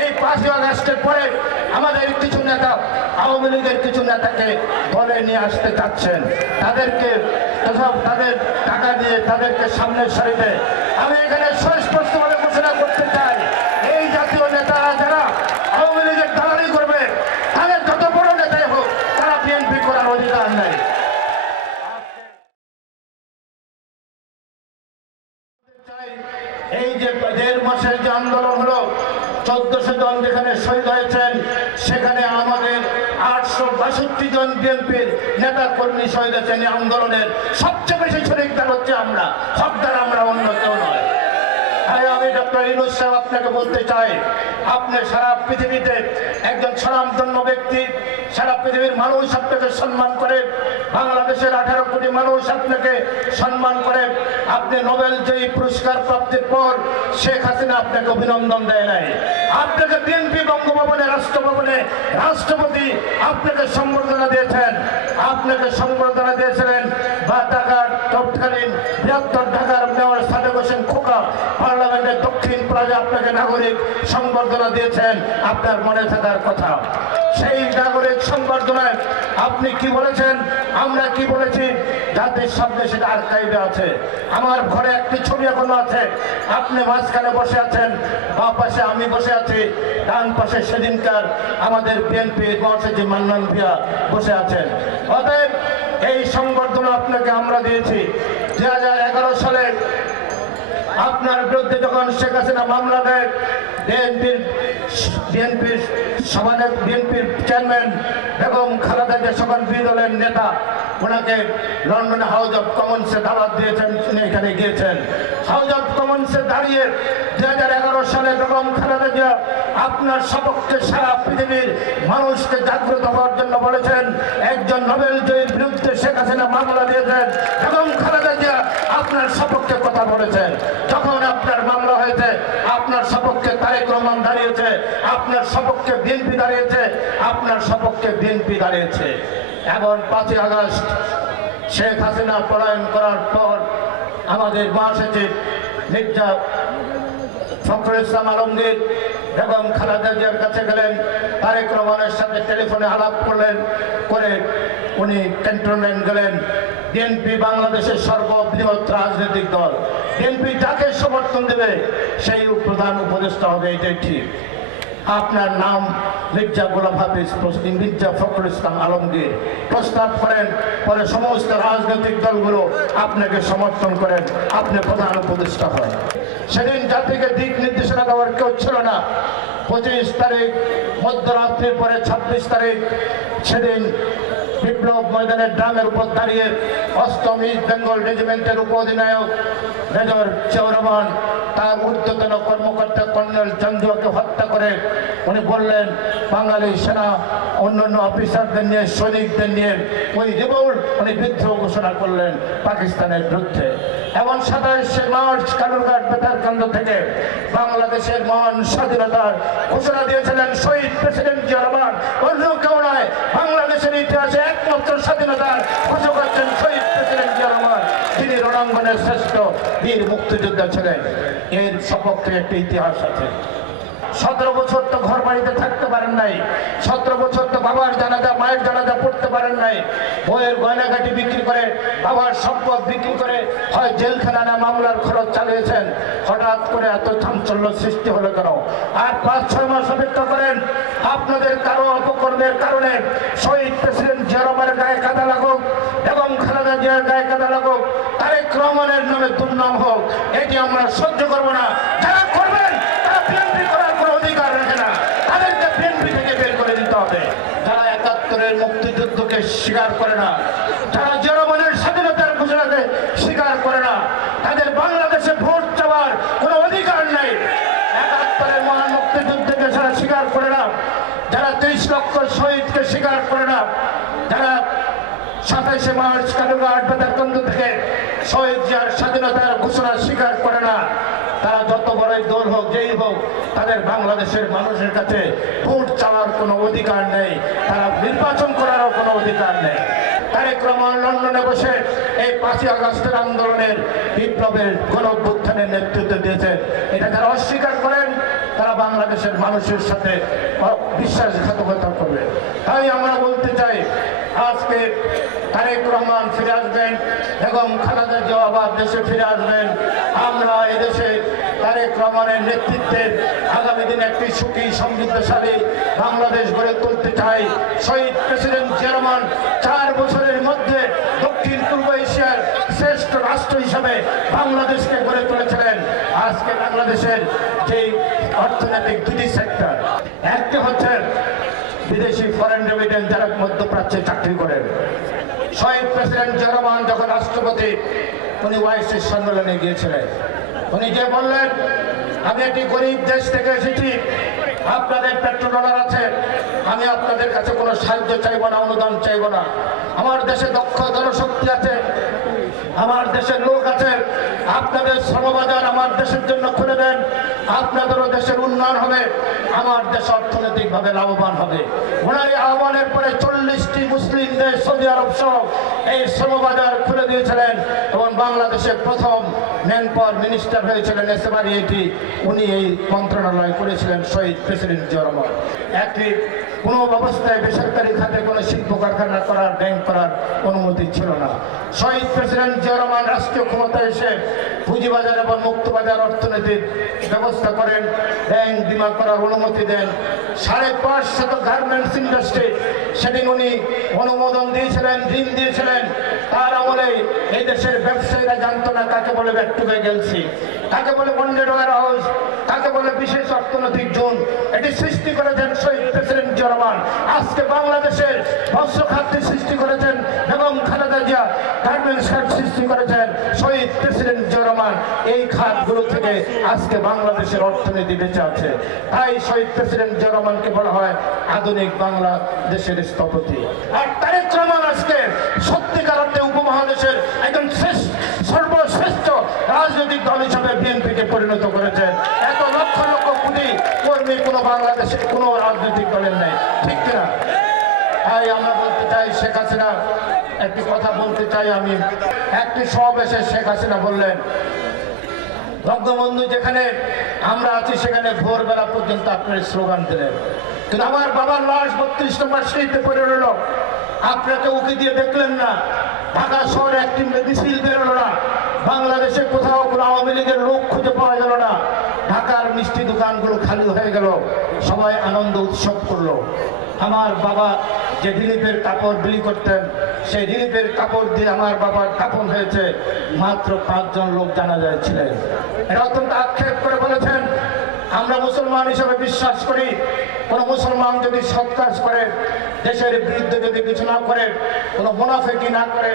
এই 5ই আগস্টের পরে আমাদের কিছু নেতা আওয়ামী লীগের কিছু নেতাকে দলে নিয়ে আসতে চাচ্ছেন, তাদেরকে তাদের টাকা দিয়ে তাদেরকে সামনের সারিতে। আমি এখানে সুস্পষ্টভাবে ঘোষণা করতে চাই, এই জাতীয় নেতারা যারা আওয়ামী লীগের দালালি করবে, তাদের যত বড় নেতাই হোক, তারা বিএনপি করার অধিকার নেই। এই যে 1.5 মাসের যে আন্দোলন হলো, 1400 জন যেখানে শহীদ হয়েছেন, সেখানে আমাদের 862 জন বিএনপির নেতা কর্মী শহীদ হয়েছেন। এই আন্দোলনের সবচেয়ে বেশি শরিকদার হচ্ছে আমরা, হকদার আমরা, অন্য কেউ নয়। আমি ডক্টর ইউনূস সাহেব আপনাকে বলতে চাই, আপনি সারা পৃথিবীতে একজন স্বনামধন্য ব্যক্তি, সারা পৃথিবীর মানুষ আপনাকে সম্মান করে, বাংলাদেশের 18 কোটি মানুষ আপনাকে সম্মান করে। আপনি নোবেল জয়ী পুরস্কার প্রাপ্তির পর শেখ হাসিনা আপনাকে অভিনন্দন দেয় নাই, আপনাকে বিএনপি বঙ্গভবনে রাষ্ট্রভবনে রাষ্ট্রপতি আপনাকে সম্বর্ধনা দিয়েছেন। আপনাকে সম্বর্ধনা দিয়েছিলেন বা ঢাকার তৎকালীন বৃহত্তর ঢাকার মেয়র সাদেক হোসেন খোকা পার্লামেন্টের দক্ষিণ প্লাজা আপনাকে নাগরিক সম্বর্ধনা দিয়েছেন, আপনার মনে থাকার কথা। সেই নাগরিক সম্বর্ধনায় আপনি কি বলেছেন, আমরা কি বলেছি, জাতির সামনে সেটা আর্কাইভে আছে। আমার ঘরে একটি ছবি এখনো আছে, আপনি মাঝখানে বসে আছেন, বাঁ পাশে আমি বসে আছি, ডান পাশে সেদিনকার আমাদের বিএনপির মহাসচিব মান্নান ভূঁইয়া বসে আছেন। অতএব এই সংবর্ধনা আপনাকে আমরা দিয়েছি। 2011 সালে আপনার বিরুদ্ধে যখন শেখ হাসিনা মামলা দেয়, বিএনপির চেয়ারম্যান বেগম খালেদা জিয়া যখন বিরোধী দলের নেতা, ওনাকে লন্ডনে হাউস অব কমন্সে দাওয়াত দিয়েছেন, এখানে গিয়েছেন। হাউস অব কমন্সে দাঁড়িয়ে 2011 সালে বেগম খালেদা জিয়া আপনার সপক্ষে সারা পৃথিবীর মানুষকে জাগ্রত হওয়ার জন্য বলেছেন। একজন নোবেল জয়ীর বিরুদ্ধে শেখ হাসিনা মামলা দিয়েছেন, বেগম খালেদা জিয়া আপনার সপক্ষে কথা বলেছেন। যখন আপনার মামলা হয়েছে, আপনার সপক্ষে তারেক রহমান দাঁড়িয়েছে, আপনার সপক্ষে বিএনপি দাঁড়িয়েছে, আপনার সপক্ষে বিএনপি দাঁড়িয়েছে। এখন 5ই আগস্ট শেখ হাসিনা পলায়ন করার পর আমাদের মহাসচিব মির্জা ফখরুল ইসলাম আলমগীর বেগম খালেদা জিয়ার কাছে গেলেন, তারেক রহমানের সাথে টেলিফোনে আলাপ করলেন, করে উনি ক্যান্টনমেন্ট গেলেন। বিএনপি বাংলাদেশের সর্ববৃহৎ রাজনৈতিক দল, বিএনপি যাকে সমর্থন দেবে সেই প্রধান উপদেষ্টা হবে, এটাই ঠিক। আপনার নাম মির্জা গোলাম হাফিজ, মির্জা ফখরুল ইসলাম আলমগীর প্রস্তাব করেন, পরে সমস্ত রাজনৈতিক দলগুলো আপনাকে সমর্থন করেন, আপনি প্রধান উপদেষ্টা হন। সেদিন জাতিকে দিক নির্দেশনা দেওয়ার কেউ ছিল না। 25 তারিখ মধ্যরাত্রির পরে 26 তারিখ সেদিন বিপ্লব ময়দানের ড্রামের উপর দাঁড়িয়ে 8ম ইস্ট বেঙ্গল রেজিমেন্টের উপ অধিনায়ক মেজর জিয়াউর রহমান তার ঊর্ধ্বতন কর্মকর্তা কর্নেল চন্দ্রকে হত্যা করে উনি বললেন, বাঙালি সেনা অন্যান্য অফিসারদের নিয়ে, সৈনিকদের নিয়ে ওই রিভোল্ট উনি বিদ্রোহ ঘোষণা করলেন পাকিস্তানের বিরুদ্ধে। এবং 27শে মার্চ কালুরঘাট বেতারকান্দ থেকে বাংলাদেশের মহান স্বাধীনতার ঘোষণা দিয়েছিলেন শহীদ প্রেসিডেন্ট জিয়াউর রহমান, অন্য কেউ নয়। বাংলাদেশের ইতিহাসে একমাত্র স্বাধীনতার ঘোষক হচ্ছেন শহীদ প্রেসিডেন্ট জিয়াউর রহমান, যিনি রণাঙ্গনের শ্রেষ্ঠ বীর মুক্তিযোদ্ধা ছিলেন। এর সপক্ষে একটি ইতিহাস আছে। 17 বছর তো ঘর বাড়িতে থাকতে পারেন নাই, 17 বছর তো বাবার জানাজা মায়ের জানাজা পড়তে পারেন নাই। বইয়ের গয়নাগাটি বিক্রি করে, বাবার সম্পদ বিক্রি করে হয় জেলখানা না মামলার খরচ চালিয়েছেন। হঠাৎ করে এত চাঞ্চল্য সৃষ্টি হলো কেন? আর 5-6 মাস অপেক্ষা করেন, আপনাদের কারো অপকর্মের কারণে শহীদ প্রেসিডেন্ট জিয়াউর রহমানের গায়ে কাদা লাগুক, এবং খালেদা জিয়ার গায়ে কাদা লাগুক, তারেক রহমানের নামে দুর্নাম হোক, এটি আমরা সহ্য করবো না। যারা করবেন তারা বিএনপি করার কোনো অধিকার রাখে না, তাদেরকে বিএনপি থেকে বের করে দিতে হবে। যারা 71-এর মুক্তিযুদ্ধকে স্বীকার করে না, যারা জিয়াউর রহমানের স্বাধীনতার ঘোষণাকে স্বীকার করে না, তাদের বাংলাদেশে ভোট চাওয়ার কোনো অধিকার নেই। 71-এর মহান মুক্তিযুদ্ধকে যারা স্বীকার করে না, যারা 30 লক্ষ শহীদকে স্বীকার করে না, যারা 27শে মার্চ কালুরঘাট বেতারকান্দ থেকে শহীদ জিয়ার স্বাধীনতার ঘোষণা স্বীকার করে না, তারা যত বড়ই দল হোক, যেই হোক, তাদের বাংলাদেশের মানুষের কাছে ভোট চাওয়ার কোনো অধিকার নেই, তারা নির্বাচন করারও কোনো অধিকার নেই। তারেক রহমান লন্ডনে বসে এই 5ই আগস্টের আন্দোলনের বিপ্লবের গণ অভ্যুত্থানের নেতৃত্ব দিয়েছেন। এটা যারা অস্বীকার করেন তারা বাংলাদেশের মানুষের সাথে বিশ্বাসঘাতকতা করবে। তাই আমরা বলতে চাই আজকে তারেক রহমান ফিরে আসবেন, বেগম খালেদা জিয়া আবার দেশে ফিরে আসবেন। আমরা এদেশে তারেক রহমানের নেতৃত্বে আগামী দিনে একটি সুখী সমৃদ্ধশালী বাংলাদেশ গড়ে তুলতে চাই। শহীদ প্রেসিডেন্ট জিয়া রহমান 4 বছরের মধ্যে দক্ষিণ পূর্ব এশিয়ার শ্রেষ্ঠ রাষ্ট্র হিসাবে বাংলাদেশকে গড়ে তুলেছিলেন। আজকে বাংলাদেশের যে অর্থনৈতিক 2টি সেক্টর, একটি হচ্ছে বিদেশি ফরেন রেমিটেন্স যারা মধ্যপ্রাচ্যে চাকরি করেন। শহীদ প্রেসিডেন্ট জিয়া রহমান যখন রাষ্ট্রপতি, উনি ওআইসি সম্মেলনে গিয়েছিলেন, উনি যে বললেন আমি একটি গরিব দেশ থেকে এসেছি, আপনাদের পেট্রোল ডলার আছে, আমি আপনাদের কাছে কোনো সাহায্য চাইব না, অনুদান চাইব না। আমার দেশে দক্ষ জনশক্তি আছে, আমার দেশের লোক আছে, আপনাদের শ্রমবাজার আমার দেশের জন্য খুলে দেন, আপনাদেরও দেশের উন্নয়ন হবে, আমার দেশ অর্থনৈতিকভাবে লাভবান হবে। ওনার এই আহ্বানের পরে 40টি মুসলিম দেশ সৌদি আরব সহ এই শ্রমবাজার খুলে দিয়েছিলেন এবং বাংলাদেশে প্রথম ম্যান পাওয়ার মিনিস্টার হয়েছিলেন এসএমআরইএটি, উনি এই মন্ত্রণালয় করেছিলেন শহীদ প্রেসিডেন্ট জিয়া রহমান। একটি কোনো অবস্থায় বেসরকারি খাতে কোনো শিল্প কারখানা করার, ব্যাংক করার অনুমতি ছিল না। শহীদ প্রেসিডেন্ট জিয়া রহমান রাষ্ট্রীয় ক্ষমতায় এসে পুঁজিবাজার এবং মুক্তবাজার অর্থনীতির ব্যবস্থা করেন, ব্যাংক বিমা করার অনুমতি দেন। 550 গার্মেন্টস ইন্ডাস্ট্রি সেদিন উনি অনুমোদন দিয়েছিলেন, ঋণ দিয়েছিলেন। তার আমলে এই দেশের ব্যবসায়ীরা জানতো না কাকে বলে ব্যাক টু ভ্যাকেন্সি, কাকে বলে বন্ডেড ওয়ার হাউস, কাকে বলে বিশেষ অর্থনৈতিক জোন। এটি সৃষ্টি করেছেন শহীদ প্রেসিডেন্ট জিয়া রহমান। আজকে বাংলাদেশের বস্ত্র খাতটি সৃষ্টি করেছেন বেগম খালেদা জিয়া, গার্মেন্টস খাত সৃষ্টি করেছেন শহীদ প্রেসিডেন্ট জিয়া রহমান। এই খাতগুলো থেকে আজকে বাংলাদেশের অর্থনীতি বেঁচে আছে। তাই শহীদ প্রেসিডেন্ট জিয়া রহমানকে বলা হয় আধুনিক বাংলাদেশের স্থপতি। আর তারেক রহমান আজকে সত্যিকার অর্থে উপমহাদেশের একজন সর্বশ্রেষ্ঠ রাজনৈতিক দল হিসাবে বিএনপিকে পরিণত করেছেন। এত লক্ষ লক্ষ কোটি কর্মী কোনো বাংলাদেশের কোনো রাজনৈতিক দলের নেই, ঠিক কিনা? তাই আমরা বলতে চাই, শেখ হাসিনা একটি কথা বলতে চাই, আমি একটি সমাবেশে শেখ হাসিনা বললেন বঙ্গবন্ধু যেখানে আমরা আছি সেখানে ভোরবেলা পর্যন্ত আপনার স্লোগান দিলেন, কিন্তু আমার বাবার লাশ 32 নম্বর সিঁড়িতে পড়ে রইল, আপনাকে উকি দিয়ে দেখলেন না। ঢাকা শহরে একটি মিছিল বেরোলো না, বাংলাদেশে কোথাও কোনো আওয়ামী লীগের লোক খুঁজে পাওয়া গেল না। ঢাকার মিষ্টি দোকানগুলো খালি হয়ে গেল, সবাই আনন্দ উৎসব করলো। আমার বাবা যে রিলিফের কাপড় বিলি করতেন, সেই রিলিফের কাপড় দিয়ে আমার বাবার কাপড় হয়েছে, মাত্র 5 জন লোক জানা যাচ্ছিলেন। এটা অত্যন্ত আক্ষেপ করে বলেছেন, আমরা মুসলমান হিসেবে বিশ্বাস করি কোন মুসলমান যদি সৎ কাজ করে, দেশের বিরুদ্ধে যদি কিছু না করে, কোনো মুনাফিকি না করে,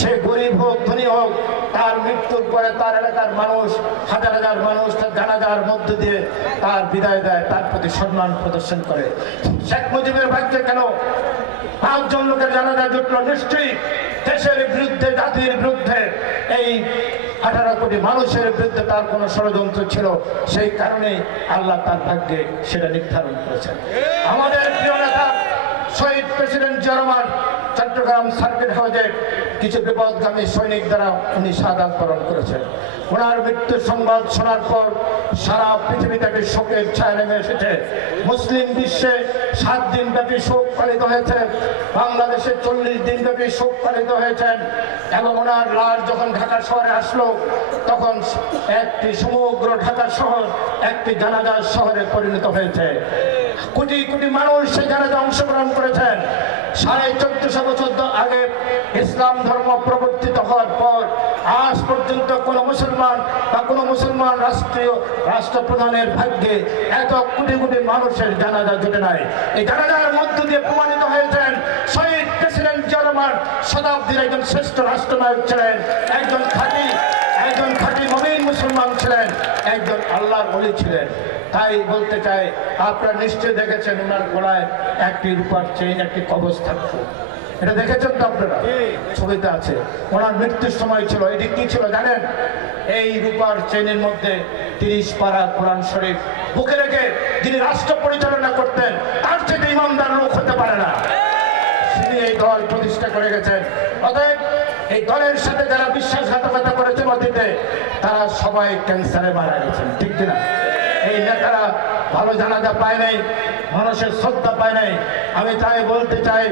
সে গরিব হোক ধনী হোক, তার মৃত্যুর পরে তার এলাকার মানুষ, হাজার হাজার মানুষ তার জানাজার মধ্য দিয়ে তার বিদায় দেয়, তার প্রতি সম্মান প্রদর্শন করে। শেখ মুজিবের ভাগ্যে কেন 5 জন লোকের জানাজা জুটলো? নিশ্চয়ই দেশের বিরুদ্ধে, জাতির বিরুদ্ধে, এই 18 কোটি মানুষের বিরুদ্ধে তার কোন ষড়যন্ত্র ছিল। সেই কারণে আল্লাহ তার ভাগ্যে সেটা নির্ধারণ করেছেন। আমাদের প্রিয় নেতা শহীদ প্রেসিডেন্ট জিয়া রহমান চট্টগ্রাম সার্কিট হাউসে কিছু বিপদগামী সৈনিক দ্বারা উনি শাহাদাত বরণ করেছেন। ওনার মৃত্যুর সংবাদ শোনার পর সারা পৃথিবী থেকে শোকের ছায়া নেমে এসেছে। মুসলিম বিশ্বে 7 দিন ব্যাপী শোক পালিত হয়েছে, বাংলাদেশে 40 দিন ব্যাপী শোক পালিত হয়েছেন। এবং ওনার লাশ যখন ঢাকা শহরে আসলো, তখন একটি সমগ্র ঢাকা শহর একটি জানাজার শহরে পরিণত হয়েছে। কোটি কোটি মানুষ সেই জানাজা অংশগ্রহণ করেছেন। 1450 বছর আগে ইসলাম ধর্ম প্রবর্তিত হওয়ার পর আজ পর্যন্ত কোন মুসলমান বা কোন মুসলমান রাষ্ট্রপ্রধানের ভাগ্যে এত কোটি কোটি মানুষের জানাজা জুটে নাই। এই জানাজার মধ্য দিয়ে প্রমাণিত হয়েছেন শহীদ প্রেসিডেন্ট জিয়া রহমান শতাব্দীর একজন শ্রেষ্ঠ রাষ্ট্রনায়ক ছিলেন, একজন খাঁটি মুমিন মুসলমান ছিলেন, একজন আল্লাহর ওলি ছিলেন। তাই বলতে চাই, আপনারা নিশ্চয় দেখেছেন ওনার গলায় একটি রূপার চেইন, একটি কবজ থাকতো। এটা দেখেছেন তো আপনারা? ছবিতে আছে। ওনার মৃত্যুর সময় ছিল, এটি কি ছিল জানেন? এই রূপার চেইনের মধ্যে 30 পারা কোরআন শরীফ বুকে রেখে যিনি রাষ্ট্র পরিচালনা করতেন, তার চেয়ে ইমানদার লোক হতে পারে না। তিনি এই দল প্রতিষ্ঠা করে গেছেন। অতএব এই দলের সাথে যারা বিশ্বাসঘাতকতা করেছেন অতীতে, তারা সবাই ক্যান্সারে মারা গেছেন, ঠিক কিনা? এই নেতারা ভালো জানাজা পায় নাই, মানুষের শ্রদ্ধা পায় নাই। আমি তাই বলতে চাই,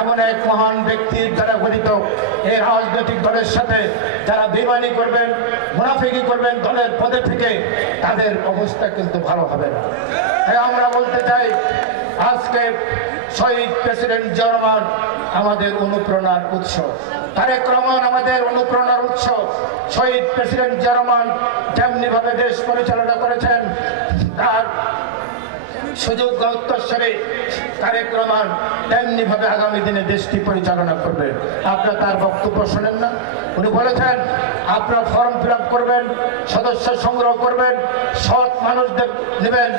এমন এক মহান ব্যক্তির দ্বারা গঠিত এই রাজনৈতিক দলের সাথে যারা বেইমানি করবেন, মুনাফিকি করবেন দলের পদে থেকে, তাদের অবস্থা কিন্তু ভালো হবে না। তাই আমরা বলতে চাই, আজকে শহীদ প্রেসিডেন্ট জিয়া রহমান আমাদের অনুপ্রেরণার উৎস, তারেক রহমান আমাদের অনুপ্রেরণার উৎস। শহীদ প্রেসিডেন্ট জিয়া রহমান যেমনিভাবে দেশ পরিচালনা করেছেন, তার সুযোগ্য উত্তরসূরি তারেক রহমান তেমনিভাবে আগামী দিনে দেশটি পরিচালনা করবে। আপনারা তার বক্তব্য শোনেন না? উনি বলেছেন আপনারা ফর্ম ফিল আপ করবেন, সদস্য সংগ্রহ করবেন, সৎ মানুষদের নেবেন,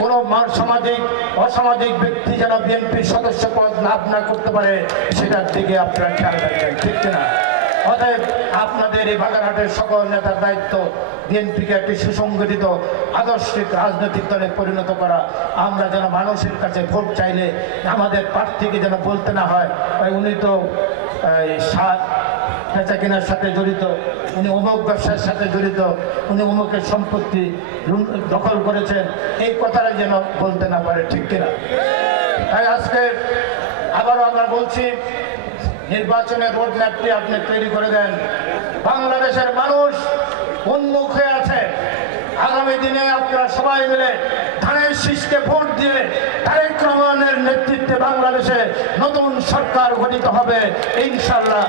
কোনো সামাজিক অসামাজিক ব্যক্তি যেন বিএনপির সদস্য পদ লাভ না করতে পারে সেটার দিকে আপনারা খেয়াল রাখবেন, ঠিক কিনা? অতএব আপনাদের এই বাগেরহাটের সকল নেতার দায়িত্ব বিএনপিকে একটি সুসংগঠিত আদর্শিক রাজনৈতিক দলে পরিণত করা। আমরা যেন মানুষের কাছে ভোট চাইলে আমাদের প্রার্থীকে যেন বলতে না হয় উনি তো বেচা কেনার সাথে জড়িত, উনি অমুক ব্যবসার সাথে জড়িত, উনি অমুকের সম্পত্তি দখল করেছেন, এই কথাটা যেন বলতে না পারে, ঠিক কিনা? তাই আজকে আবারও আমরা বলছি, নির্বাচনের রোডম্যাপটি আপনি তৈরি করে দেন। বাংলাদেশের মানুষ উন্মুখ হয়ে আছে। আগামী দিনে আপনারা সবাই মিলে ধানের শীষকে ভোট দিয়ে তারেক রহমানের নেতৃত্বে বাংলাদেশে নতুন সরকার গঠিত হবে ইনশাআল্লাহ।